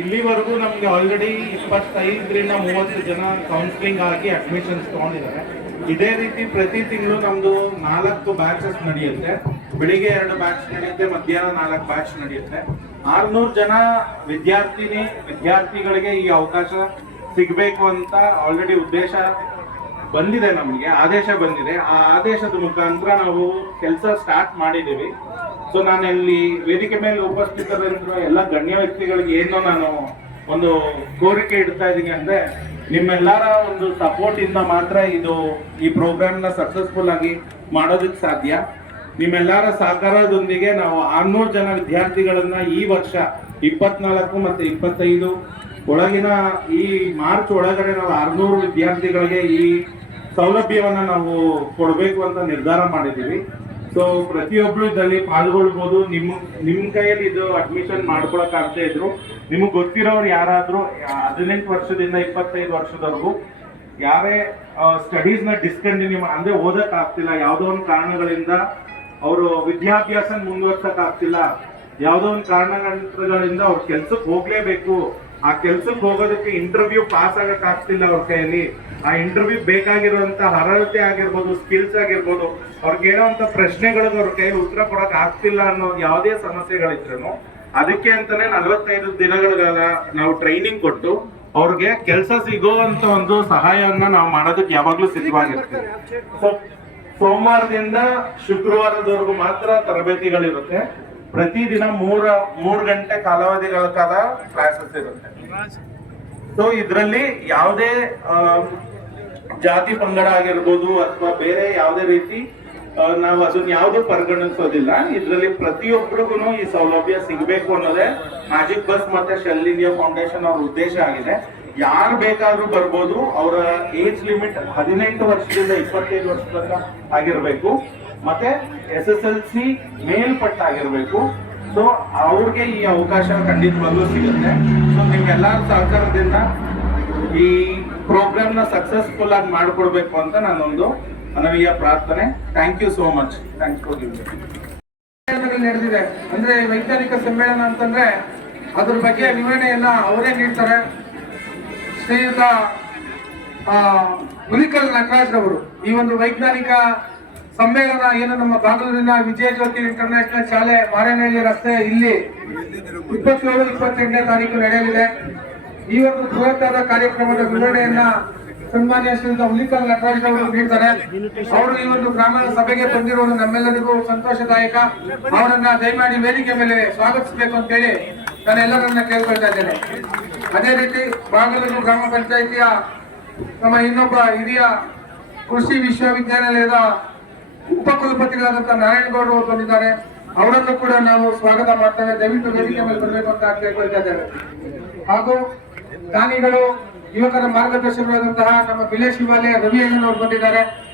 ಇಲ್ಲಿವರೆಗೂ ನಮಗೆ ಆಲ್ರೆಡಿ ಇಪ್ಪತ್ತೈದರಿಂದ ಮೂವತ್ತು ಜನ ಕೌನ್ಸಿಲಿಂಗ್ ಆಗಿ ಅಡ್ಮಿಷನ್ಸ್ ತೊಗೊಂಡಿದ್ದಾರೆ. ಇದೇ ರೀತಿ ಪ್ರತಿ ತಿಂಗಳು ನಮ್ದು ನಾಲ್ಕು ಬ್ಯಾಚಸ್ ನಡೆಯುತ್ತೆ. ಬೆಳಿಗ್ಗೆ ಎರಡು ಬ್ಯಾಚ್ ನಡೆಯುತ್ತೆ, ಮಧ್ಯಾಹ್ನ ನಾಲ್ಕು ಬ್ಯಾಚ್ ನಡೆಯುತ್ತೆ. ಆರ್ನೂರು ಜನ ವಿದ್ಯಾರ್ಥಿನಿ, ವಿದ್ಯಾರ್ಥಿಗಳಿಗೆ ಈ ಅವಕಾಶ ಸಿಗಬೇಕು ಅಂತ ಆಲ್ರೆಡಿ ಉದ್ದೇಶ ಬಂದಿದೆ ನಮಗೆ, ಆದೇಶ ಬಂದಿದೆ. ಆ ಆದೇಶದ ಮುಖಾಂತರ ನಾವು ಕೆಲಸ ಸ್ಟಾರ್ಟ್ ಮಾಡಿದ್ದೀವಿ. ಸೊ ನಾನು ಇಲ್ಲಿ ವೇದಿಕೆ ಮೇಲೆ ಉಪಸ್ಥಿತರಿರುವ ಎಲ್ಲ ಗಣ್ಯ ವ್ಯಕ್ತಿಗಳಿಗೆ ಏನು ನಾನು ಒಂದು ಕೋರಿಕೆ ಇಡ್ತಾ ಇದ್ದೀನಿ ಅಂದ್ರೆ ನಿಮ್ಮೆಲ್ಲರ ಒಂದು ಸಪೋರ್ಟ್ ಇಂದ ಮಾತ್ರ ಇದು ಈ ಪ್ರೋಗ್ರಾಮ್ನ ಸಕ್ಸಸ್ಫುಲ್ ಆಗಿ ಮಾಡೋದಕ್ಕೆ ಸಾಧ್ಯ. ನಿಮ್ಮೆಲ್ಲರ ಸಹಕಾರದೊಂದಿಗೆ ನಾವು ಆರ್ನೂರು ಜನ ವಿದ್ಯಾರ್ಥಿಗಳನ್ನ ಈ ವರ್ಷ ಇಪ್ಪತ್ನಾಲ್ಕು ಮತ್ತೆ ಇಪ್ಪತ್ತೈದು ಒಳಗಿನ ಈ ಮಾರ್ಚ್ ಒಳಗಡೆ ನಾವು ಆರ್ನೂರು ವಿದ್ಯಾರ್ಥಿಗಳಿಗೆ ಈ ಸೌಲಭ್ಯವನ್ನು ನಾವು ಕೊಡಬೇಕು ಅಂತ ನಿರ್ಧಾರ ಮಾಡಿದ್ದೀವಿ. ಸೊ ಪ್ರತಿಯೊಬ್ರು ಇದರಲ್ಲಿ ಪಾಲ್ಗೊಳ್ಬೋದು. ನಿಮ್ಮ ನಿಮ್ಮ ಕೈಯಲ್ಲಿ ಇದು ಅಡ್ಮಿಷನ್ ಮಾಡ್ಕೊಳಕ್ ಆಗ್ತಾ ಇದ್ರು. ನಿಮಗೆ ಗೊತ್ತಿರೋರು ಯಾರಾದ್ರೂ ಹದಿನೆಂಟು ವರ್ಷದಿಂದ ಇಪ್ಪತ್ತೈದು ವರ್ಷದವರೆಗೂ ಯಾರೇ ಸ್ಟಡೀಸ್ನ ಡಿಸ್ಕಂಟಿನ್ಯೂ ಅಂದ್ರೆ ಓದಕ್ ಆಗ್ತಿಲ್ಲ. ಯಾವ್ದೋ ಒಂದು ಕಾರಣಗಳಿಂದ ಅವರು ವಿದ್ಯಾಭ್ಯಾಸ ಮುಂದುವರ್ಸಕ್ ಆಗ್ತಿಲ್ಲ. ಯಾವ್ದೋ ಒಂದು ಕಾರಣಗಳಿಂದ ಅವ್ರ ಕೆಲ್ಸಕ್ಕೆ ಹೋಗ್ಲೇಬೇಕು. ಆ ಕೆಲ್ಸಕ್ಕೆ ಹೋಗೋದಕ್ಕೆ ಇಂಟರ್ವ್ಯೂ ಪಾಸ್ ಆಗಕ್ ಆಗ್ತಿಲ್ಲ ಅವ್ರ ಕೈಯಲ್ಲಿ. ಆ ಇಂಟರ್ವ್ಯೂ ಬೇಕಾಗಿರುವಂತ ಅರ್ಹತೆ ಆಗಿರ್ಬೋದು ಸ್ಕಿಲ್ಸ್ ಆಗಿರ್ಬೋದು, ಅವ್ರಿಗೆ ಹೇಳೋಂತ ಪ್ರಶ್ನೆಗಳಿಗೆ ಅವ್ರ ಕೈಯಲ್ಲಿ ಉತ್ತರ ಕೊಡಕ್ ಆಗ್ತಿಲ್ಲ ಅನ್ನೋ ಯಾವುದೇ ಸಮಸ್ಯೆಗಳಿದ್ರು ಅದಕ್ಕೆ ಅಂತಾನೆ ನಲವತ್ತೈದು ದಿನಗಳ ನಾವು ಟ್ರೈನಿಂಗ್ ಕೊಟ್ಟು ಅವ್ರಿಗೆ ಕೆಲಸ ಅಂತ ಒಂದು ಸಹಾಯವನ್ನ ನಾವು ಮಾಡೋದಕ್ಕೆ ಯಾವಾಗ್ಲೂ ಸಿದ್ಧವಾಗಿರ್ತೀವಿ. ಸೋಮವಾರದಿಂದ ಶುಕ್ರವಾರದವರೆಗೂ ಮಾತ್ರ ತರಬೇತಿಗಳಿರುತ್ತೆ. ಪ್ರತಿದಿನ ಮೂರ, ಮೂರು ಗಂಟೆ ಕಾಲಾವಧಿಗಳ ಕಾಲ ಕ್ಲಾಸಸ್ ಇರುತ್ತೆ. ಸೊ ಇದರಲ್ಲಿ ಯಾವುದೇ ಜಾತಿ ಪಂಗಡ ಆಗಿರ್ಬೋದು ಅಥವಾ ಬೇರೆ ಯಾವುದೇ ರೀತಿ ನಾವು ಅದನ್ನ ಯಾವ್ದು ಪರಿಗಣಿಸೋದಿಲ್ಲ. ಇದರಲ್ಲಿ ಪ್ರತಿಯೊಬ್ಬರಿಗೂ ಈ ಸೌಲಭ್ಯ ಸಿಗಬೇಕು ಅನ್ನೋದೇ ಮ್ಯಾಜಿಕ್ ಬಸ್ ಮತ್ತೆ ಶೆಲ್ ಇಂಡಿಯಾ ಫೌಂಡೇಶನ್ ಅವ್ರ ಉದ್ದೇಶ ಆಗಿದೆ. ಯಾರು ಬೇಕಾದ್ರೂ ಬರ್ಬೋದು, ಅವರ ಏಜ್ ಲಿಮಿಟ್ ಹದಿನೆಂಟು ವರ್ಷದಿಂದ ಇಪ್ಪತ್ತೈದು ವರ್ಷ ತನಕ ಆಗಿರ್ಬೇಕು. ಮತ್ತೆ ಎಸ್ ಎಸ್ ಎಲ್ ಸಿ ಮೇಲ್ಪಟ್ಟಾಗಿರ್ಬೇಕು. ಸೊ ಅವ್ರಿಗೆ ಈ ಅವಕಾಶ ಖಂಡಿತವಾಗ್ಲೂ ಸಿಗುತ್ತೆ. ಸೊ ನಿಮ್ಗೆಲ್ಲರ ಸಹಕಾರದಿಂದ ಈ ಪ್ರೋಗ್ರಾಮ್ನ ಸಕ್ಸಸ್ಫುಲ್ ಆಗಿ ಮಾಡ್ಕೊಡ್ಬೇಕು ಅಂತ ನಾನೊಂದು ಮನವಿಯ ಪ್ರಾರ್ಥನೆ. Thank you so much thanks for giving ನಡೆದಿದೆ. ಅಂದ್ರೆ ವೈಜ್ಞಾನಿಕ ಸಮ್ಮೇಳನ ಅಂತಂದ್ರೆ ಅದ್ರ ಬಗ್ಗೆ ವಿವರಣೆಯನ್ನ ಅವರೇ ನೀಡ್ತಾರೆ. ಶ್ರೀಯುತ ಹುಲಿಕಲ್ ನಟರಾಜ್ರವರು ಈ ಒಂದು ವೈಜ್ಞಾನಿಕ ಸಮ್ಮೇಳನ ಏನು ನಮ್ಮ ಬಾಗಲೂರಿನ ವಿಜಯ ಜ್ಯೋತಿ ಇಂಟರ್ನ್ಯಾಷನಲ್ ಶಾಲೆ ಮಾರೇನಹಳ್ಳಿ ರಸ್ತೆ ಇಲ್ಲಿ ಇಪ್ಪತ್ತೇಳು ಇಪ್ಪತ್ತೆಂಟನೇ ತಾರೀಕು ನಡೆಯಲಿದೆ. ಈ ಒಂದು ಬೃಹತ್ತಾದ ಕಾರ್ಯಕ್ರಮದ ವಿವರಣೆಯನ್ನ ಸನ್ಮಾನ್ಯ ಶ್ರೀಯುತ ಹುಲಿಕಲ್ ನಟರಾಜ್ ಅವರು ನೀಡ್ತಾರೆ. ಅವರು ಈ ಒಂದು ಗ್ರಾಮದ ಸಭೆಗೆ ಬಂದಿರುವುದು ನಮ್ಮೆಲ್ಲರಿಗೂ ಸಂತೋಷದಾಯಕ. ಅವರನ್ನ ದಯಮಾಡಿ ವೇದಿಕೆ ಮೇಲೆ ಸ್ವಾಗತಿಸಬೇಕು ಅಂತ ಹೇಳಿ ನಾನು ಎಲ್ಲರನ್ನ ಕೇಳ್ಕೊಳ್ತಾ ಇದ್ದೇನೆ. ಅದೇ ರೀತಿ ಬಾಗಲೂರು ಗ್ರಾಮ ಪಂಚಾಯಿತಿಯ ನಮ್ಮ ಇನ್ನೊಬ್ಬ ಹಿರಿಯ ಕೃಷಿ ವಿಶ್ವವಿದ್ಯಾನಿಲಯದ ಉಪಕುಲಪತಿಗಳಾದಂತಹ ನಾರಾಯಣಗೌಡರು ಅವರು ಬಂದಿದ್ದಾರೆ. ಅವರನ್ನು ಕೂಡ ನಾವು ಸ್ವಾಗತ ಮಾಡ್ತೇವೆ. ದಯವಿಟ್ಟು ವೇದಿಕೆ ಮೇಲೆ ಬರಬೇಕು ಅಂತ ಕೇಳ್ಕೊಳ್ತಾ ಇದ್ದೇವೆ. ಹಾಗೂ ದಾನಿಗಳು ಯುವಕರ ಮಾರ್ಗದರ್ಶಕರಾದಂತಹ ನಮ್ಮ ಬಿಲೆ ಶಿವಾಲಯ ರವಿ ಅಣ್ಣನವರು ಬಂದಿದ್ದಾರೆ.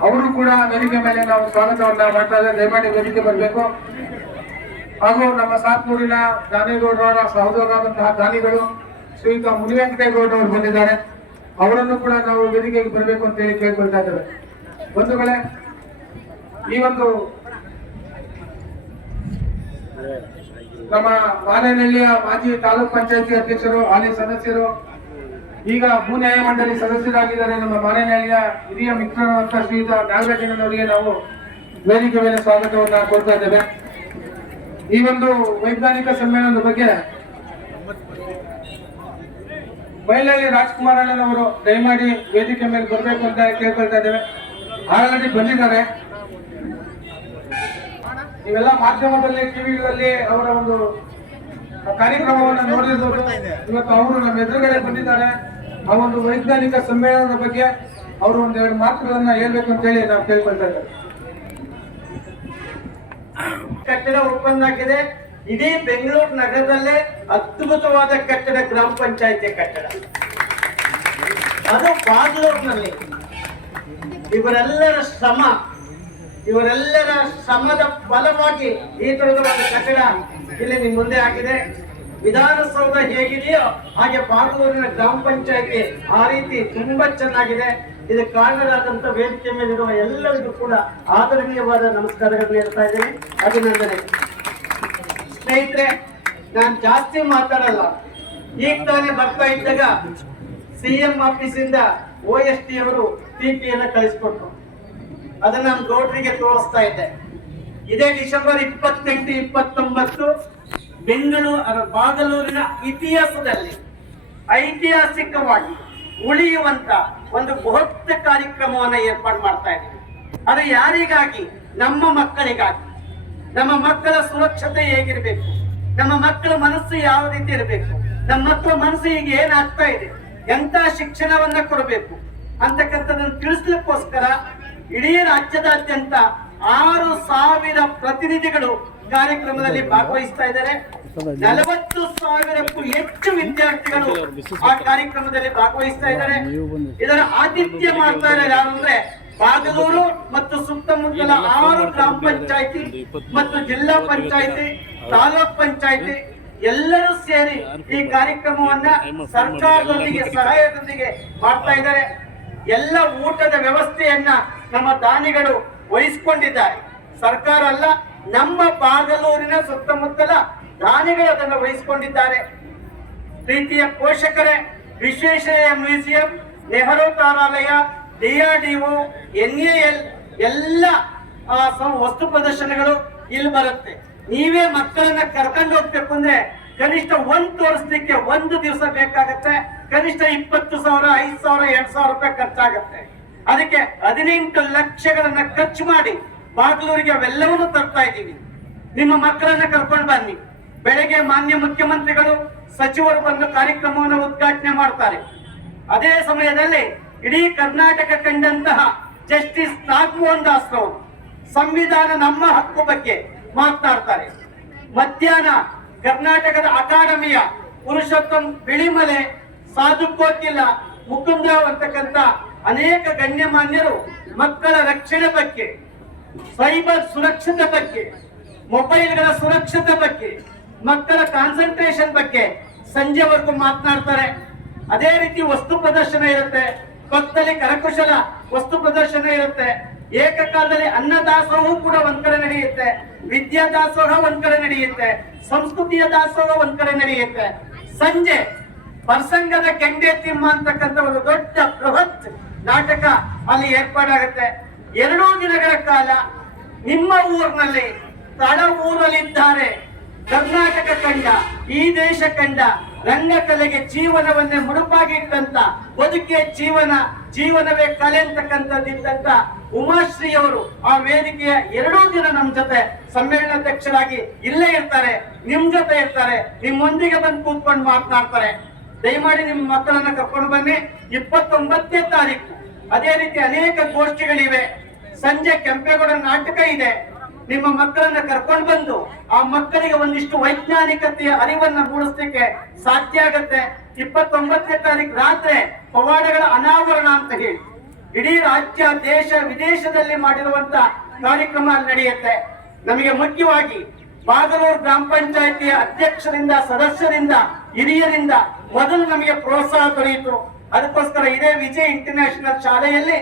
ಅವರು ಕೂಡ ವೇದಿಕೆ ಮೇಲೆ ನಾವು ಸ್ವಾಗತವನ್ನ ಮಾಡ್ತಾ ದಯಮಾಡಿ ವೇದಿಕೆ ಬರಬೇಕು. ಹಾಗೂ ನಮ್ಮ ಸಾತ್ನೂರಿನ ದಾನಿಗೌಡರ ಸಹೋದರರಾದಂತಹ ದಾನಿಗಳು ಶ್ರೀಯುತ ಮುನಿವೆಂಕಟೇಗೌಡರವರು ಬಂದಿದ್ದಾರೆ. ಅವರನ್ನು ಕೂಡ ನಾವು ವೇದಿಕೆಗೆ ಬರಬೇಕು ಅಂತ ಹೇಳಿ ಕೇಳ್ಕೊಳ್ತಾ ಇದ್ದೇವೆ. ಬಂಧುಗಳೇ ಈ ಒಂದು ನಮ್ಮ ಮಾನೇನಹಳ್ಳಿಯ ಮಾಜಿ ತಾಲೂಕ್ ಪಂಚಾಯತಿ ಅಧ್ಯಕ್ಷರು, ಹಾಲಿ ಸದಸ್ಯರು, ಈಗ ಭೂ ನ್ಯಾಯ ಮಂಡಳಿ ಸದಸ್ಯರಾಗಿದ್ದಾರೆ ನಮ್ಮ ಮಾನೇನಹಳ್ಳಿಯ ಹಿರಿಯ ಮಿತ್ರರಾದಂಥ ಶ್ರೀಯುತ ನಾಗರಾಜನವರಿಗೆ ನಾವು ವೇದಿಕೆ ಮೇಲೆ ಸ್ವಾಗತವನ್ನು ಕೊಡ್ತಾ ಇದ್ದೇವೆ. ಈ ಒಂದು ವೈಜ್ಞಾನಿಕ ಸಮ್ಮೇಳನದ ಬಗ್ಗೆ ಬಯಲಹಳ್ಳಿ ರಾಜ್ಕುಮಾರ್ ಅಣ್ಣನವರು ದಯಮಾಡಿ ವೇದಿಕೆ ಮೇಲೆ ಬರಬೇಕು ಅಂತ ಕೇಳ್ಕೊಳ್ತಾ ಇದ್ದೇವೆ. ಆಲ್ರೆಡಿ ಬಂದಿದ್ದಾರೆ. ನೀವೆಲ್ಲ ಮಾಧ್ಯಮದಲ್ಲಿ ಟಿವಿಗಳಲ್ಲಿ ಅವರ ಒಂದು ಕಾರ್ಯಕ್ರಮವನ್ನು ನೋಡಿರ್ಬೋದು. ಇವತ್ತು ಅವರು ನಮ್ಮ ಎದುರುಗಡೆ ಬಂದಿದ್ದಾರೆ. ಆ ಒಂದು ವೈಜ್ಞಾನಿಕ ಸಮ್ಮೇಳನದ ಬಗ್ಗೆ ಅವರು ಒಂದೆರಡು ಮಾತುಗಳನ್ನ ಹೇಳ್ಬೇಕು ಅಂತ ಹೇಳಿ ನಾವು ಕೇಳ್ಕೊಳ್ತಾ ಇದ್ದೇವೆ. ಕಟ್ಟಡ ಒಪ್ಪಂದ ಆಗಿದೆ. ಇಡೀ ಬೆಂಗಳೂರು ನಗರದಲ್ಲೇ ಅದ್ಭುತವಾದ ಕಟ್ಟಡ, ಗ್ರಾಮ ಪಂಚಾಯತಿ ಕಟ್ಟಡ. ಅದು ಬಾಗ್ಲೂರ್ನಲ್ಲಿ. ಇವರೆಲ್ಲರ ಶ್ರಮ ಇವರೆಲ್ಲರ ಶ್ರಮದ ಫಲವಾಗಿ ಈ ತರದ ಒಂದು ಕಟ್ಟಡ ಇಲ್ಲಿ ನಿಮ್ ಮುಂದೆ ಆಗಿದೆ ವಿಧಾನಸೌಧ ಹೇಗಿದೆಯೋ ಹಾಗೆ ಬಾಗಲೂರಿನ ಗ್ರಾಮ ಪಂಚಾಯತಿ ಆ ರೀತಿ ತುಂಬಾ ಚೆನ್ನಾಗಿದೆ. ಇದು ಕಾರಣರಾದಂತ ವೇದಿಕೆ ಮೇಲಿರುವ ಎಲ್ಲರಿಗೂ ಕೂಡ ಆದರಣೀಯವಾದ ನಮಸ್ಕಾರಗಳನ್ನು ಹೇಳ್ತಾ ಇದ್ದೇನೆ. ಅಭಿನಂದನೆ. ಸ್ನೇಹಿತರೆ, ನಾನು ಜಾಸ್ತಿ ಮಾತಾಡಲ್ಲ. ಈಗ ತಾನೇ ಬರ್ತಾ ಇದ್ದಾಗ ಸಿಎಂ ಆಫೀಸಿಂದ ಓ ಎಸ್ ಟಿ ಅವರು ಕಳಿಸ್ಕೊಟ್ರು. ಅದನ್ನ ನಾನು ಗೌಡ್ರಿಗೆ ತೋರಿಸ್ತಾ ಇದ್ದೆ. ಇದೇ ಡಿಸೆಂಬರ್ ಇಪ್ಪತ್ತೆಂಟು, ಇಪ್ಪತ್ತೊಂಬತ್ತು ಬೆಂಗಳೂರು ಬಾಗಲೂರಿನ ಇತಿಹಾಸದಲ್ಲಿ ಐತಿಹಾಸಿಕವಾಗಿ ಉಳಿಯುವಂತ ಒಂದು ಬೃಹತ್ ಕಾರ್ಯಕ್ರಮವನ್ನು ಏರ್ಪಾಡು ಮಾಡ್ತಾ ಇದ್ದೀವಿ ಅದು ಯಾರಿಗಾಗಿ? ನಮ್ಮ ಮಕ್ಕಳಿಗಾಗಿ. ನಮ್ಮ ಮಕ್ಕಳ ಸುರಕ್ಷತೆ ಹೇಗಿರಬೇಕು? ನಮ್ಮ ಮಕ್ಕಳ ಮನಸ್ಸು ಯಾವ ರೀತಿ ಇರಬೇಕು? ನಮ್ಮ ಮಕ್ಕಳ ಮನಸ್ಸು ಈಗ ಏನಾಗ್ತಾ ಇದೆ? ಎಂತ ಶಿಕ್ಷಣವನ್ನ ಕೊಡಬೇಕು? ಅಂತಕ್ಕಂಥದ್ದನ್ನು ತಿಳಿಸ್ಲಿಕ್ಕೋಸ್ಕರ ಇಡೀ ರಾಜ್ಯದಾದ್ಯಂತ ಆರು ಸಾವಿರ ಪ್ರತಿನಿಧಿಗಳು ಕಾರ್ಯಕ್ರಮದಲ್ಲಿ ಭಾಗವಹಿಸ್ತಾ ಇದ್ದಾರೆ. ನಲವತ್ತು ಸಾವಿರಕ್ಕೂ ಹೆಚ್ಚು ವಿದ್ಯಾರ್ಥಿಗಳು ಆ ಕಾರ್ಯಕ್ರಮದಲ್ಲಿ ಭಾಗವಹಿಸ್ತಾ ಇದ್ದಾರೆ. ಇದರ ಆತಿಥ್ಯ ಮಾಡ್ತಾ ಇದ್ದಾರೆ ಯಾರು ಅಂದ್ರೆ ಬಾಗಲೂರು ಮತ್ತು ಸುತ್ತಮುತ್ತಲ ಆರು ಗ್ರಾಮ ಪಂಚಾಯತಿ ಮತ್ತು ಜಿಲ್ಲಾ ಪಂಚಾಯತಿ, ತಾಲೂಕ್ ಪಂಚಾಯತಿ ಎಲ್ಲರೂ ಸೇರಿ ಈ ಕಾರ್ಯಕ್ರಮವನ್ನ ಸರ್ಕಾರದೊಂದಿಗೆ ಸಹಾಯದೊಂದಿಗೆ ಮಾಡ್ತಾ ಇದ್ದಾರೆ. ಎಲ್ಲ ಊಟದ ವ್ಯವಸ್ಥೆಯನ್ನ ನಮ್ಮ ದಾನಿಗಳು ವಹಿಸಿಕೊಂಡಿದ್ದಾರೆ. ಸರ್ಕಾರ ಅಲ್ಲ, ನಮ್ಮ ಬಾಗಲೂರಿನ ಸುತ್ತಮುತ್ತಲ ದಾನಿಗಳು ಅದನ್ನು ವಹಿಸಿಕೊಂಡಿದ್ದಾರೆ. ಪ್ರೀತಿಯ ಪೋಷಕರೇ, ವಿಶ್ವೇಶ್ವರಯ್ಯ ಮ್ಯೂಸಿಯಂ, ನೆಹರು ತಾರಾಲಯ ಡಿಆರ್ಡಿಒ ಎನ್ಎಎಲ್ ಎಲ್ಲ ವಸ್ತು ಪ್ರದರ್ಶನಗಳು ಇಲ್ಲಿ ಬರುತ್ತೆ. ನೀವೇ ಮಕ್ಕಳನ್ನ ಕರ್ಕೊಂಡು ಹೋಗ್ಬೇಕು ಅಂದ್ರೆ ಕನಿಷ್ಠ ಒಂದ್ ತೋರಿಸ್ಲಿಕ್ಕೆ ಒಂದು ದಿವಸ ಬೇಕಾಗತ್ತೆ. ಕನಿಷ್ಠ ಇಪ್ಪತ್ತು ಸಾವಿರ, ಐದು ಸಾವಿರ, ಎರಡ್ ಸಾವಿರ ರೂಪಾಯಿ ಖರ್ಚಾಗತ್ತೆ. ಅದಕ್ಕೆ ಹದಿನೆಂಟು ಲಕ್ಷಗಳನ್ನ ಖರ್ಚು ಮಾಡಿ ಬಾಗ್ಲೂರಿಗೆ ಅವೆಲ್ಲವನ್ನೂ ತರ್ತಾ ಇದ್ದೀವಿ. ನಿಮ್ಮ ಮಕ್ಕಳನ್ನ ಕರ್ಕೊಂಡು ಬನ್ನಿ. ಬೆಳಗ್ಗೆ ಮಾನ್ಯ ಮುಖ್ಯಮಂತ್ರಿಗಳು ಸಚಿವರು ಬಂದು ಕಾರ್ಯಕ್ರಮವನ್ನು ಉದ್ಘಾಟನೆ ಮಾಡ್ತಾರೆ. ಅದೇ ಸಮಯದಲ್ಲಿ ಇಡೀ ಕರ್ನಾಟಕ ಕಂಡಂತಹ ಜಸ್ಟಿಸ್ ನಾಗಮೋಹನ್ ದಾಸ್ ಸಂವಿಧಾನ ನಮ್ಮ ಹಕ್ಕು ಬಗ್ಗೆ ಮಾತನಾಡ್ತಾರೆ ಮಧ್ಯಾಹ್ನ ಕರ್ನಾಟಕದ ಅಕಾಡೆಮಿಯ ಪುರುಷೋತ್ತಮ್ ಬಿಳಿಮಲೆ ಸಾಧು ಕೋಕಿಲ ಮುಕುಂದ್ರಾವ್ ಅಂತಕ್ಕಂಥ ಅನೇಕ ಗಣ್ಯಮಾನ್ಯರು ಮಕ್ಕಳ ರಕ್ಷಣೆ ಬಗ್ಗೆ, ಸೈಬರ್ ಸುರಕ್ಷತೆ ಬಗ್ಗೆ, ಮೊಬೈಲ್ಗಳ ಸುರಕ್ಷತೆ ಬಗ್ಗೆ, ಮಕ್ಕಳ ಕಾನ್ಸಂಟ್ರೇಷನ್ ಬಗ್ಗೆ ಸಂಜೆವರೆಗೂ ಮಾತನಾಡ್ತಾರೆ. ಅದೇ ರೀತಿ ವಸ್ತು ಪ್ರದರ್ಶನ ಇರುತ್ತೆ. ಪಕ್ಕದಲ್ಲಿ ಕರಕುಶಲ ವಸ್ತು ಪ್ರದರ್ಶನ ಇರುತ್ತೆ. ಏಕಕಾಲದಲ್ಲಿ ಅನ್ನದಾಸೋಹ ಕೂಡ ಒಂದ್ ಕಡೆ ನಡೆಯುತ್ತೆ. ವಿದ್ಯಾ ದಾಸೋಹ ಒಂದ್ ಕಡೆ ನಡೆಯುತ್ತೆ. ಸಂಸ್ಕೃತಿಯ ದಾಸೋಹ ಒಂದ್ ಕಡೆ ನಡೆಯುತ್ತೆ. ಸಂಜೆ, ಪ್ರಸಂಗದ ಕೆಂಡೆ ತಿಮ್ಮ ಅಂತಕ್ಕಂಥ ಒಂದು ದೊಡ್ಡ ಬೃಹತ್ ನಾಟಕ ಅಲ್ಲಿ ಏರ್ಪಾಡಾಗುತ್ತೆ. ಎರಡೂ ದಿನಗಳ ಕಾಲ ನಿಮ್ಮ ಊರಿನಲ್ಲಿ ತಳ ಊರಲ್ಲಿದ್ದಾರೆ. ಕರ್ನಾಟಕ ಕಂಡ ಈ ದೇಶ ಕಂಡ ರಂಗ ಕಲೆಗೆ ಜೀವನವನ್ನೇ ಮುಡುಪಾಗಿಟ್ಟಂತ ಬದುಕೆ ಜೀವನ, ಜೀವನವೇ ಕಲೆ ಅಂತಕ್ಕಂಥದ್ದಿದ್ದಂತ ಉಮಾಶ್ರೀ ಅವರು ಆ ವೇದಿಕೆಯ ಎರಡೂ ದಿನ ನಮ್ ಜೊತೆ ಸಮ್ಮೇಳನಾಧ್ಯಕ್ಷರಾಗಿ ಇಲ್ಲೇ ಇರ್ತಾರೆ, ನಿಮ್ ಜೊತೆ ಇರ್ತಾರೆ, ನಿಮ್ಮೊಂದಿಗೆ ಬಂದು ಕೂತ್ಕೊಂಡು ಮಾತನಾಡ್ತಾರೆ. ದಯಮಾಡಿ ನಿಮ್ಮ ಮಕ್ಕಳನ್ನ ಕರ್ಕೊಂಡು ಬನ್ನಿ. ಇಪ್ಪತ್ತೊಂಬತ್ತನೇ ತಾರೀಕು. ಅದೇ ರೀತಿ ಅನೇಕ ಗೋಷ್ಠಿಗಳಿವೆ. ಸಂಜೆ ಕೆಂಪೇಗೌಡ ನಾಟಕ ಇದೆ. ನಿಮ್ಮ ಮಕ್ಕಳನ್ನ ಕರ್ಕೊಂಡು ಬಂದು ಆ ಮಕ್ಕಳಿಗೆ ಒಂದಿಷ್ಟು ವೈಜ್ಞಾನಿಕತೆಯ ಅರಿವನ್ನ ಮೂಡಿಸ್ಲಿಕ್ಕೆ ಸಾಧ್ಯ ಆಗತ್ತೆ. ಇಪ್ಪತ್ತೊಂಬತ್ತನೇ ತಾರೀಕು ರಾತ್ರಿ ಪವಾಡಗಳ ಅನಾವರಣ ಅಂತ ಹೇಳಿ. ಇಡೀ ರಾಜ್ಯ, ದೇಶ, ವಿದೇಶದಲ್ಲಿ ಮಾಡಿರುವಂತ ಕಾರ್ಯಕ್ರಮ ಅಲ್ಲಿ ನಡೆಯುತ್ತೆ. ನಮಗೆ ಮುಖ್ಯವಾಗಿ ಬಾಗಲೂರು ಗ್ರಾಮ ಪಂಚಾಯತಿಯ ಅಧ್ಯಕ್ಷರಿಂದ, ಸದಸ್ಯರಿಂದ, ಹಿರಿಯರಿಂದ ಮೊದಲು ನಮಗೆ ಪ್ರೋತ್ಸಾಹ ದೊರೆಯಿತು. ಅದಕ್ಕೋಸ್ಕರ ಇದೇ ವಿಜಯ್ ಇಂಟರ್ನ್ಯಾಷನಲ್ ಶಾಲೆಯಲ್ಲಿ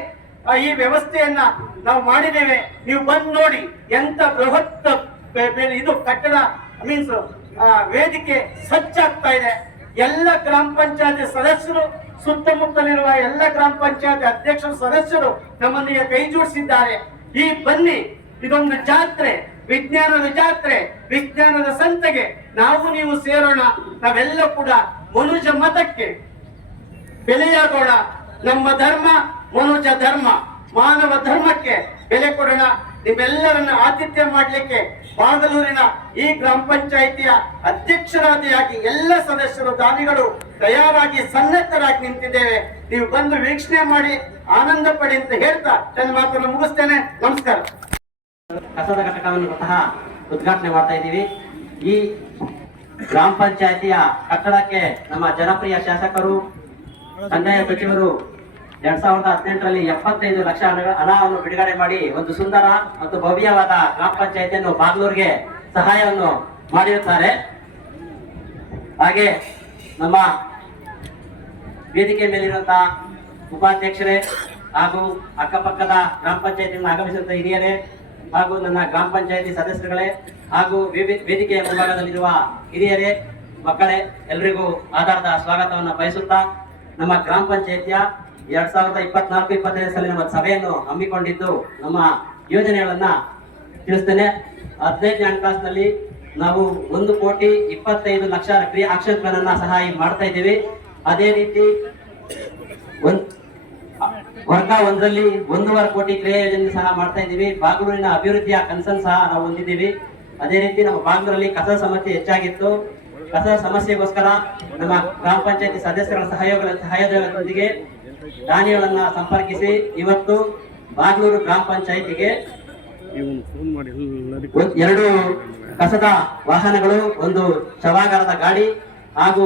ಈ ವ್ಯವಸ್ಥೆಯನ್ನ ನಾವು ಮಾಡಿದ್ದೇವೆ. ನೀವು ಬಂದು ನೋಡಿ ಎಂತ ಬೃಹತ್ ಇದು ಕಟ್ಟಡ ಮೀನ್ಸ್ ವೇದಿಕೆ ಸಜ್ಜಾಗ್ತಾ ಇದೆ. ಎಲ್ಲ ಗ್ರಾಮ ಪಂಚಾಯತ್ ಸದಸ್ಯರು, ಸುತ್ತಮುತ್ತಲಿರುವ ಎಲ್ಲ ಗ್ರಾಮ ಪಂಚಾಯತಿ ಅಧ್ಯಕ್ಷರು, ಸದಸ್ಯರು ನಮ್ಮೊಂದಿಗೆ ಕೈ ಜೋಡಿಸಿದ್ದಾರೆ. ಈ ಬನ್ನಿ, ಇದೊಂದು ಜಾತ್ರೆ, ವಿಜ್ಞಾನದ ಜಾತ್ರೆ, ವಿಜ್ಞಾನದ ಸಂತೆಗೆ ನಾವು ನೀವು ಸೇರೋಣ. ನಾವೆಲ್ಲ ಕೂಡ ಮನುಜ ಮತಕ್ಕೆ ಬೆಲೆಯಾಗೋಣ ನಮ್ಮ ಧರ್ಮ ಮನುಜ ಧರ್ಮ, ಮಾನವ ಧರ್ಮಕ್ಕೆ ಬೆಲೆ ಕೊಡೋಣ. ನಿಮ್ಮೆಲ್ಲರನ್ನ ಆತಿಥ್ಯ ಮಾಡಲಿಕ್ಕೆ ಬಾಗಲೂರಿನ ಈ ಗ್ರಾಮ ಪಂಚಾಯಿತಿಯ ಅಧ್ಯಕ್ಷರಾದಿಯಾಗಿ ಎಲ್ಲ ಸದಸ್ಯರು, ದಾನಿಗಳು ತಯಾರಾಗಿ ಸನ್ನದ್ಧರಾಗಿ ನಿಂತಿದ್ದೇವೆ. ನೀವು ಬಂದು ವೀಕ್ಷಣೆ ಮಾಡಿ ಆನಂದ ಪಡಿ ಅಂತ ಹೇಳ್ತಾ ನನ್ನ ಮಾತನ್ನು ಮುಗಿಸ್ತೇನೆ. ನಮಸ್ಕಾರ. ಕಸದ ಘಟಕವನ್ನು ಸಹ ಉದ್ಘಾಟನೆ ಮಾಡ್ತಾ ಇದ್ದೀವಿ. ಈ ಗ್ರಾಮ ಪಂಚಾಯಿತಿಯ ಕಟ್ಟಡಕ್ಕೆ ನಮ್ಮ ಜನಪ್ರಿಯ ಶಾಸಕರು ಕಂದಾಯ ಸಚಿವರು ಎರಡ್ ಸಾವಿರದ ಹದಿನೆಂಟರಲ್ಲಿ ಎಪ್ಪತ್ತೈದು ಲಕ್ಷ ಹಣ- ಹಣವನ್ನು ಬಿಡುಗಡೆ ಮಾಡಿ ಒಂದು ಸುಂದರ ಮತ್ತು ಭವ್ಯವಾದ ಗ್ರಾಮ ಪಂಚಾಯತಿಯನ್ನು ಬಾಗ್ಲೂರ್ಗೆ ಸಹಾಯವನ್ನು ಮಾಡಿರುತ್ತಾರೆ. ಹಾಗೆ ನಮ್ಮ ವೇದಿಕೆ ಮೇಲಿರುವಂತಹ ಉಪಾಧ್ಯಕ್ಷರೇ ಹಾಗೂ ಅಕ್ಕಪಕ್ಕದ ಗ್ರಾಮ ಪಂಚಾಯತಿಯನ್ನು ಆಗಮಿಸಿದಂತ ಹಿರಿಯರೇ ಹಾಗೂ ನನ್ನ ಗ್ರಾಮ ಪಂಚಾಯತಿ ಸದಸ್ಯರುಗಳೇ ಹಾಗೂ ವೇದಿ- ವೇದಿಕೆಯ ಮುಂಭಾಗದಲ್ಲಿರುವ ಹಿರಿಯರೇ, ಮಕ್ಕಳೇ, ಎಲ್ರಿಗೂ ಆಧಾರದ ಸ್ವಾಗತವನ್ನು ಬಯಸುತ್ತಾ ನಮ್ಮ ಗ್ರಾಮ ಪಂಚಾಯತಿಯ ಎರಡ್ ಸಾವಿರದ ಇಪ್ಪತ್ನಾಲ್ಕು ಇಪ್ಪತ್ತೈದು ಸಾಲಿನ ಒಂದು ಸಭೆಯನ್ನು ಹಮ್ಮಿಕೊಂಡಿದ್ದು ನಮ್ಮ ಯೋಜನೆಗಳನ್ನ ತಿಳಿಸ್ತೇನೆ. ಹದಿನೈದನೇ ಹಣಕಾಸಿನಲ್ಲಿ ನಾವು ಒಂದು ಕೋಟಿ ಇಪ್ಪತ್ತೈದು ಲಕ್ಷ ಕ್ರಿಯಾ ಆಕ್ಷನ್ ಪ್ಲಾನ್ ಅನ್ನ ಸಹ ಈಗ ಮಾಡ್ತಾ ಇದ್ದೀವಿ. ಅದೇ ರೀತಿ ಒಂದ್ ವರ್ಗ ಒಂದರಲ್ಲಿ ಒಂದೂವರೆ ಕೋಟಿ ಕ್ರಿಯಾ ಯೋಜನೆ ಸಹ ಮಾಡ್ತಾ ಇದ್ದೀವಿ. ಬಾಗಲೂರಿನ ಅಭಿವೃದ್ಧಿಯ ಕನ್ಸನ್ ಸಹ ನಾವು ಹೊಂದಿದ್ದೀವಿ. ಅದೇ ರೀತಿ ನಮ್ಮ ಬಾಗಲೂರಲ್ಲಿ ಕಸ ಸಮಸ್ಯೆ ಹೆಚ್ಚಾಗಿತ್ತು. ಕಸ ಸಮಸ್ಯೆಗೋಸ್ಕರ ನಮ್ಮ ಗ್ರಾಮ ಪಂಚಾಯತಿ ಸದಸ್ಯರ ಸಹಯೋಗ ಸಹಯೋಗದೊಂದಿಗೆ ದಾನಿಗಳನ್ನ ಸಂಪರ್ಕಿಸಿ ಇವತ್ತು ಬಾಗ್ಲೂರು ಗ್ರಾಮ ಪಂಚಾಯತಿಗೆ ಎರಡು ಕಸದ ವಾಹನಗಳು, ಒಂದು ಶವಾಗಾರದ ಗಾಡಿ ಹಾಗೂ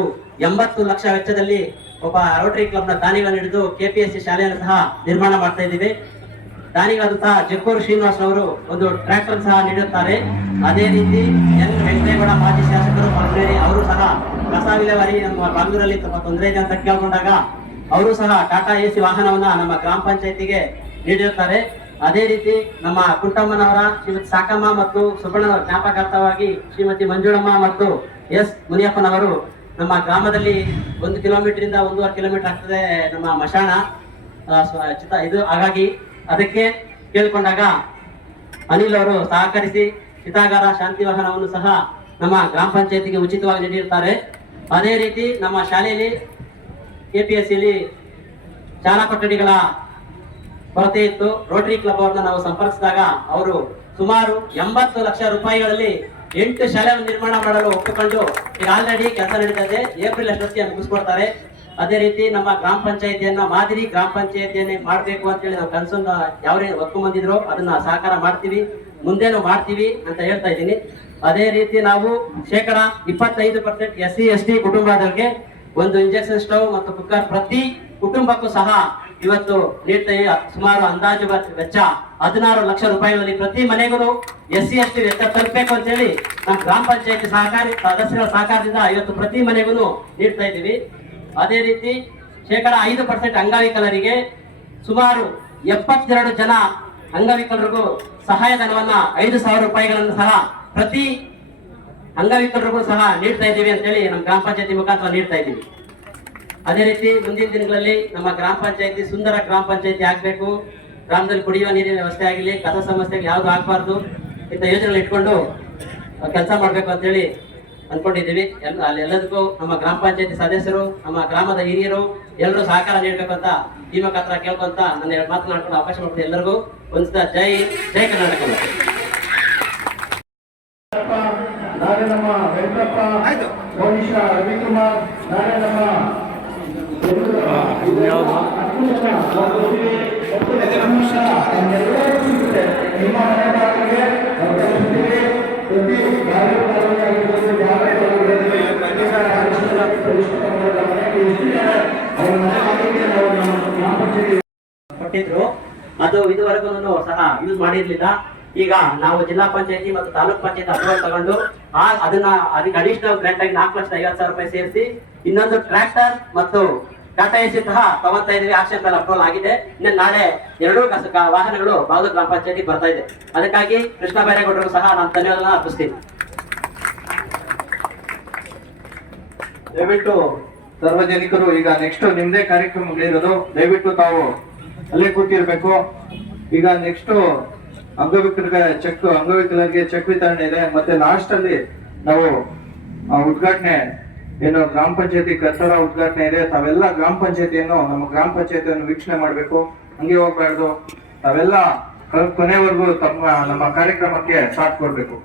ಎಂಬತ್ತು ಲಕ್ಷ ವೆಚ್ಚದಲ್ಲಿ ಒಬ್ಬ ರೋಟರಿ ಕ್ಲಬ್ನ ದಾನಿಗಳನ್ನು ಹಿಡಿದು ಕೆಪಿಎಸ್ಸಿ ಶಾಲೆಯನ್ನು ಸಹ ನಿರ್ಮಾಣ ಮಾಡ್ತಾ ಇದ್ದೀವಿ. ದಾನಿಗಳಾದಂತಹ ಜಕ್ಕೂರು ಶ್ರೀನಿವಾಸ್ ಅವರು ಒಂದು ಟ್ರ್ಯಾಕ್ಟರ್ ಸಹ ನೀಡುತ್ತಾರೆ. ಅದೇ ರೀತಿ ಎನ್ ವೆಂಕಟೇಗೌಡ ಮಾಜಿ ಶಾಸಕರು ಪಲ್ಮೇರಿ ಅವರು ಸಹ ಕಸ ವಿಲೇವಾರಿ ನಮ್ಮ ಬಾಂಗ್ಲೂರಲ್ಲಿ ತಮ್ಮ ತೊಂದರೆ ಇದೆ ಅಂತ ಕೇಳಿಕೊಂಡಾಗ ಅವರು ಸಹ ಟಾಟಾ ಎಸಿ ವಾಹನವನ್ನ ನಮ್ಮ ಗ್ರಾಮ ಪಂಚಾಯತಿಗೆ ನೀಡಿರುತ್ತಾರೆ. ಅದೇ ರೀತಿ ನಮ್ಮ ಕುಂಟಮ್ಮನವರ ಶ್ರೀಮತಿ ಸಾಕಮ್ಮ ಮತ್ತು ಸುಬ್ಬಣ್ಣನವರ ಜ್ಞಾಪಕಾರ್ಥವಾಗಿ ಶ್ರೀಮತಿ ಮಂಜುಳಮ್ಮ ಮತ್ತು ಎಸ್ ಮುನಿಯಪ್ಪನವರು ನಮ್ಮ ಗ್ರಾಮದಲ್ಲಿ ಒಂದು ಕಿಲೋಮೀಟರ್ ಇಂದ ಒಂದೂವರೆ ಕಿಲೋಮೀಟರ್ ಆಗ್ತದೆ ನಮ್ಮ ಮಶಾಣ. ಇದು ಹಾಗಾಗಿ ಅದಕ್ಕೆ ಕೇಳಿಕೊಂಡಾಗ ಅನಿಲ್ ಅವರು ಸಹಕರಿಸಿ ಚಿತಾಗಾರ ಶಾಂತಿ ವಾಹನವನ್ನು ಸಹ ನಮ್ಮ ಗ್ರಾಮ ಪಂಚಾಯತಿಗೆ ಉಚಿತವಾಗಿ ನೀಡಿರ್ತಾರೆ ಅದೇ ರೀತಿ ನಮ್ಮ ಶಾಲೆಯಲ್ಲಿ ಕೆ ಪಿ ಎಸ್ ಸಿಲಿ ಶಾಲಾ ಕೊಠಡಿಗಳ ಕೊರತೆ ಇತ್ತು. ರೋಟರಿ ಕ್ಲಬ್ ಅವ್ರನ್ನ ನಾವು ಸಂಪರ್ಕಿಸಿದಾಗ ಅವರು ಸುಮಾರು ಎಂಬತ್ತು ಲಕ್ಷ ರೂಪಾಯಿಗಳಲ್ಲಿ ಎಂಟು ಶಾಲೆಯನ್ನು ನಿರ್ಮಾಣ ಮಾಡಲು ಒಪ್ಪಿಕೊಂಡು ಈಗ ಆಲ್ರೆಡಿ ಕೆಲಸ ನಡೀತಾ ಇದೆ. ಏಪ್ರಿಲ್ ಅಷ್ಟೊತ್ತಿಗೆ ಮುಗಿಸ್ಕೊಡ್ತಾರೆ. ಅದೇ ರೀತಿ ನಮ್ಮ ಗ್ರಾಮ ಪಂಚಾಯತಿಯನ್ನ ಮಾದರಿ ಗ್ರಾಮ ಪಂಚಾಯತಿಯನ್ನೇ ಮಾಡಬೇಕು ಅಂತೇಳಿ ನಾವು ಕನಸನ್ನ ಯಾವ್ರೇ ರೀತಿ ಬಂದಿದ್ರು ಅದನ್ನ ಸಹಕಾರ ಮಾಡ್ತೀವಿ, ಮುಂದೇನು ಮಾಡ್ತೀವಿ ಅಂತ ಹೇಳ್ತಾ ಇದ್ದೀನಿ. ಅದೇ ರೀತಿ ನಾವು ಶೇಕಡ ಇಪ್ಪತ್ತೈದು percent S C S T ಕುಟುಂಬದವರಿಗೆ ಒಂದು ಇಂಜೆಕ್ಷನ್ ಸ್ಟವ್ ಮತ್ತು ಕುಕ್ಕರ್ ಪ್ರತಿ ಕುಟುಂಬಕ್ಕೂ ಸಹ ಇವತ್ತು ನೀಡ್ತಾ ಸುಮಾರು ಅಂದಾಜು ವೆಚ್ಚ ಹದಿನಾರು ಲಕ್ಷ ರೂಪಾಯಿಗಳಲ್ಲಿ ಪ್ರತಿ ಮನೆಗೂ ಎಸ್ ಸಿ ಎಸ್ ಟಿ ವೆಚ್ಚ ತಲುಪಬೇಕು ಅಂತೇಳಿ ನಮ್ಮ ಗ್ರಾಮ ಪಂಚಾಯತಿ ಸಹಕಾರಿ, ಸದಸ್ಯರ ಸಹಕಾರದಿಂದ ಇವತ್ತು ಪ್ರತಿ ಮನೆಗೂ ನೀಡ್ತಾ ಇದ್ದೀವಿ. ಅದೇ ರೀತಿ ಶೇಕಡ ಐದು ಪರ್ಸೆಂಟ್ ಅಂಗವಿಕಲರಿಗೆ ಸುಮಾರು ಎಪ್ಪತ್ತೆರಡು ಜನ ಅಂಗವಿಕಲರಿಗೂ ಸಹಾಯಧನವನ್ನ ಐದು ಸಾವಿರ ರೂಪಾಯಿಗಳನ್ನು ಸಹ ಪ್ರತಿ ಅಂಗವಿಕಲರಿಗೂ ಸಹ ನೀಡ್ತಾ ಇದ್ದೀವಿ ಅಂತೇಳಿ ನಮ್ಮ ಗ್ರಾಮ ಪಂಚಾಯತಿ ಮುಖಾಂತರ ನೀಡ್ತಾ ಇದ್ದೀವಿ. ಅದೇ ರೀತಿ ಮುಂದಿನ ದಿನಗಳಲ್ಲಿ ನಮ್ಮ ಗ್ರಾಮ ಪಂಚಾಯತಿ, ಸುಂದರ ಗ್ರಾಮ ಪಂಚಾಯತಿ ಆಗಬೇಕು. ಗ್ರಾಮದಲ್ಲಿ ಕುಡಿಯುವ ನೀರಿನ ವ್ಯವಸ್ಥೆ ಆಗಲಿ ಕಸ ಸಮಸ್ಯೆಗೆ ಯಾವುದು ಆಗಬಾರ್ದು ಇಂಥ ಯೋಜನೆಗಳು ಇಟ್ಕೊಂಡು ಕೆಲಸ ಮಾಡಬೇಕು ಅಂತೇಳಿ ಅನ್ಕೊಂಡಿದ್ದೀವಿ ಎಲ್ಲ ಅಲ್ಲಿ ಎಲ್ಲದಕ್ಕೂ ನಮ್ಮ ಗ್ರಾಮ ಪಂಚಾಯತಿ ಸದಸ್ಯರು ನಮ್ಮ ಗ್ರಾಮದ ಹಿರಿಯರು ಎಲ್ಲರೂ ಸಹಕಾರ ನೀಡಬೇಕು ಅಂತ ಈ ಮುಖಾಂತರ ಕೇಳ್ಕೊಂತ ನನ್ನ ಎರಡು ಮಾತನಾಡ್ಕೊಂಡು ಅವಕಾಶ ಮಾಡ್ತೀನಿ ಎಲ್ಲರಿಗೂ ಒಂದ್ಸಲ ಜೈ ಜೈ ಕರ್ನಾಟಕ ನಾಳೆ ನಮ್ಮ ವೆಂಕಟಪ್ಪ ಮೋನಿಷ ರವಿಕುಮಾರ್ ನಾಳೆ ನಮ್ಮ ಕೊಟ್ಟಿದ್ರು. ಅದು ಇದುವರೆಗೂ ಸಹ ಯೂಸ್ ಮಾಡಿರ್ಲಿಲ್ಲ. ಈಗ ನಾವು ಜಿಲ್ಲಾ ಪಂಚಾಯತಿ ಮತ್ತು ತಾಲೂಕ್ ಪಂಚಾಯತ್ ಅಪ್ರೂವಲ್ ತಗೊಂಡು ಆ ಅದನ್ನ ಅದಕ್ಕೆ ಅಡಿಷನಲ್ ಗ್ರಾಂಟ್ ಆಗಿ ನಾಲ್ಕು ಲಕ್ಷದ ಐವತ್ತು ಸಾವಿರ ರೂಪಾಯಿ ಸೇರಿಸಿ ಇನ್ನೊಂದು ಟ್ರ್ಯಾಕ್ಟರ್ ಮತ್ತು ಟಾಟಾ ಎಸಿ ಸಹ ತಗೊಂತಾ ಇದೀವಿ ಆಕ್ಷನ್ ಮೇಲೆ ಅಪ್ರೂವಲ್ ಆಗಿದೆ. ಇನ್ನು ನಾಳೆ ಎರಡೂ ವಾಹನಗಳು ಬಾಗು ಗ್ರಾಮ ಪಂಚಾಯತಿ ಬರ್ತಾ ಇದೆ. ಅದಕ್ಕಾಗಿ ಕೃಷ್ಣ ಬೈರೇಗೌಡರು ಸಹ ನಾನು ಧನ್ಯವಾದ ಅರ್ಪಿಸ್ತೀನಿ. ದಯವಿಟ್ಟು ಸಾರ್ವಜನಿಕರು ಈಗ ನೆಕ್ಸ್ಟ್ ನಿಮ್ದೇ ಕಾರ್ಯಕ್ರಮಗಳಿರೋದು. ದಯವಿಟ್ಟು ತಾವು ಅಲ್ಲೇ ಕೂತಿರ್ಬೇಕು. ಈಗ ನೆಕ್ಸ್ಟ್ ಅಂಗವಿಕಲರಿಗೆ ಚೆಕ್ ಅಂಗವಿಕಲರಿಗೆ ಚೆಕ್ ವಿತರಣೆ ಇದೆ. ಮತ್ತೆ ಲಾಸ್ಟ್ ಅಲ್ಲಿ ನಾವು ಉದ್ಘಾಟನೆ, ಏನು ಗ್ರಾಮ ಪಂಚಾಯತಿ ಕಟ್ಟಡ ಉದ್ಘಾಟನೆ ಇದೆ. ತಾವೆಲ್ಲ ಗ್ರಾಮ ಪಂಚಾಯತಿಯನ್ನು, ನಮ್ಮ ಗ್ರಾಮ ಪಂಚಾಯತಿಯನ್ನು ವೀಕ್ಷಣೆ ಮಾಡಬೇಕು. ಹಂಗೆ ಹೋಗ್ಬಾರ್ದು. ತಾವೆಲ್ಲ ಕೊನೆವರೆಗೂ ತಮ್ಮ, ನಮ್ಮ ಕಾರ್ಯಕ್ರಮಕ್ಕೆ ಸಾಥ್ ಕೊಡ್ಬೇಕು.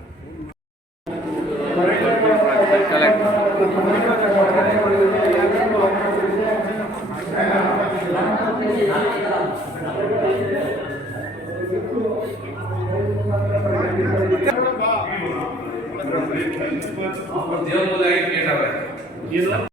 你知道